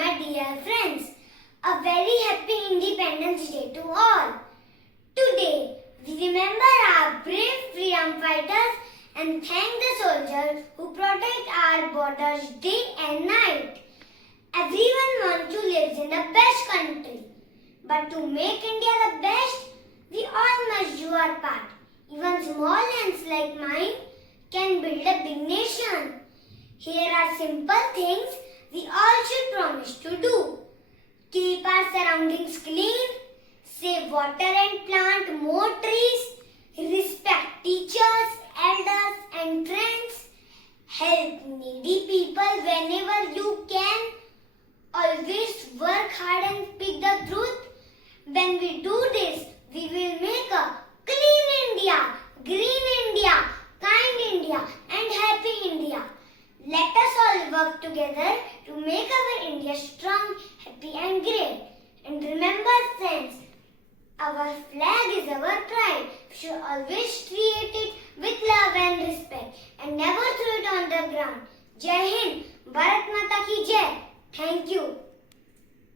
my dear friends. A very happy Independence Day to all. Today, we remember our brave freedom fighters and thank the soldiers who protect our borders day and night. Everyone wants to live in the best country. But to make India the best, we all must do our part. Even small hands like mine can build a big nation. Here are simple things we all should promise to do. Keep our surroundings clean, save water and plant more trees, respect teachers, elders and friends, help needy people whenever you can, always work hard and speak the truth. When we do this, we will make a clean India, green India, kind India and happy India. Let us all work together to make our India strong, happy and great. And remember friends, our flag is our pride. We should always treat it with love and respect and never throw it on the ground. Jai Hind, Bharat Mata ki Jai. Thank you.